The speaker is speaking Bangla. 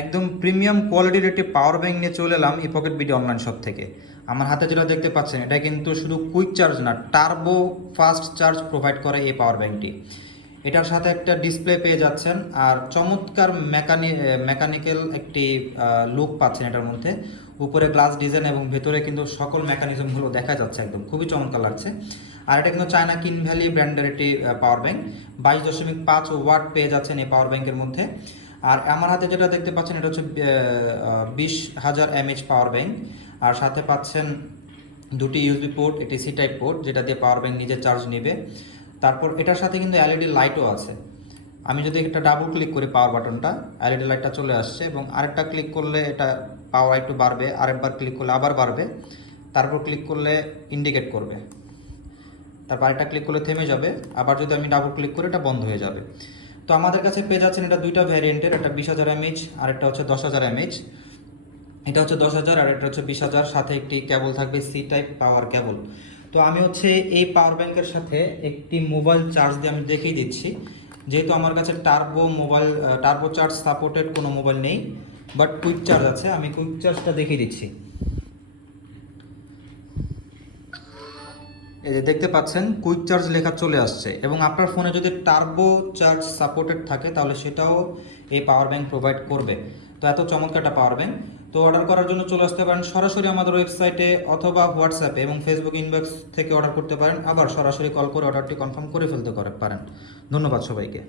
একদম প্রিমিয়াম কোয়ালিটির একটি পাওয়ার ব্যাংক নিয়ে চলে এলাম এই পকেট বিডি অনলাইন শপ থেকে। আমার হাতে যেটা দেখতে পাচ্ছেন এটা কিন্তু শুধু কুইক চার্জ না, টার্বো ফাস্ট চার্জ প্রোভাইড করে এই পাওয়ার ব্যাংকটি। এটার সাথে একটা ডিসপ্লে পেয়ে যাচ্ছেন আর চমৎকার মেকানিক্যাল একটি লুক পাচ্ছেন এটার মধ্যে। উপরে গ্লাস ডিজাইন এবং ভেতরে কিন্তু সকল মেকানিজমগুলো দেখা যাচ্ছে, একদম খুবই চমৎকার লাগছে। আর এটা কিন্তু চায়না কিন ভ্যালি ব্র্যান্ডের একটি পাওয়ার ব্যাংক। 22.5 ওয়াট পেয়ে যাচ্ছেন এই পাওয়ার ব্যাংকের মধ্যে। আর আমার হাতে যেটা দেখতে পাচ্ছেন এটা হচ্ছে 20,000 mAh পাওয়ার ব্যাংক। আর সাথে পাচ্ছেন দুটি ইউএসবি পোর্ট, এটি সি টাইপ পোর্ট যেটা দিয়ে পাওয়ার ব্যাংক নিজে চার্জ নেবে। তারপর এটার সাথে কিন্তু এলইডি লাইটও আছে। আমি যদি একটা ডাবল ক্লিক করি পাওয়ার বাটনটা, এলইডি লাইটটা চলে আসছে এবং আরেকটা ক্লিক করলে এটা পাওয়ার একটু বাড়বে, আরেকবার ক্লিক করলে আবার বাড়বে, তারপর ক্লিক করলে ইন্ডিকেট করবে, তারপর আরেকটা ক্লিক করলে থেমে যাবে, আবার যদি আমি ডাবল ক্লিক করি এটা বন্ধ হয়ে যাবে। তো আমাদের কাছে পেয়ে যাচ্ছেন এটা দুইটা ভ্যারিয়েন্টের, একটা 20,000 mAh আর একটা হচ্ছে 10,000 mAh। এটা হচ্ছে 10,000 আর এটা হচ্ছে 20,000, সাথে একটি কেবল থাকবে সি টাইপ পাওয়ার কেবল। তো আমি হচ্ছে এই পাওয়ার ব্যাংকের সাথে একটি মোবাইল চার্জ দিয়ে আমি দেখিয়ে দিচ্ছি, যেহেতু আমার কাছে টার্বো চার্জ সাপোর্টেড কোনো মোবাইল নেই, বাট কুইক চার্জ আছে। আমি কুইক চার্জটা দেখিয়ে দিচ্ছি। এই যে দেখতে পাচ্ছেন কুইক চার্জ লেখা চলে আসছে, এবং আপনার ফোনে যদি টার্বো চার্জ সাপোর্টেড থাকে তাহলে সেটাও এই পাওয়ার ব্যাংক প্রোভাইড করবে। তো এত চমৎকার একটা পাওয়ার ব্যাংক। তো অর্ডার করার জন্য চলে আসতে পারেন সরাসরি আমাদের ওয়েবসাইটে অথবা হোয়াটসঅ্যাপে এবং ফেসবুক ইনবক্স থেকে অর্ডার করতে পারেন, আবার সরাসরি কল করে অর্ডারটি কনফার্ম করে ফেলতে পারেন। ধন্যবাদ সবাইকে।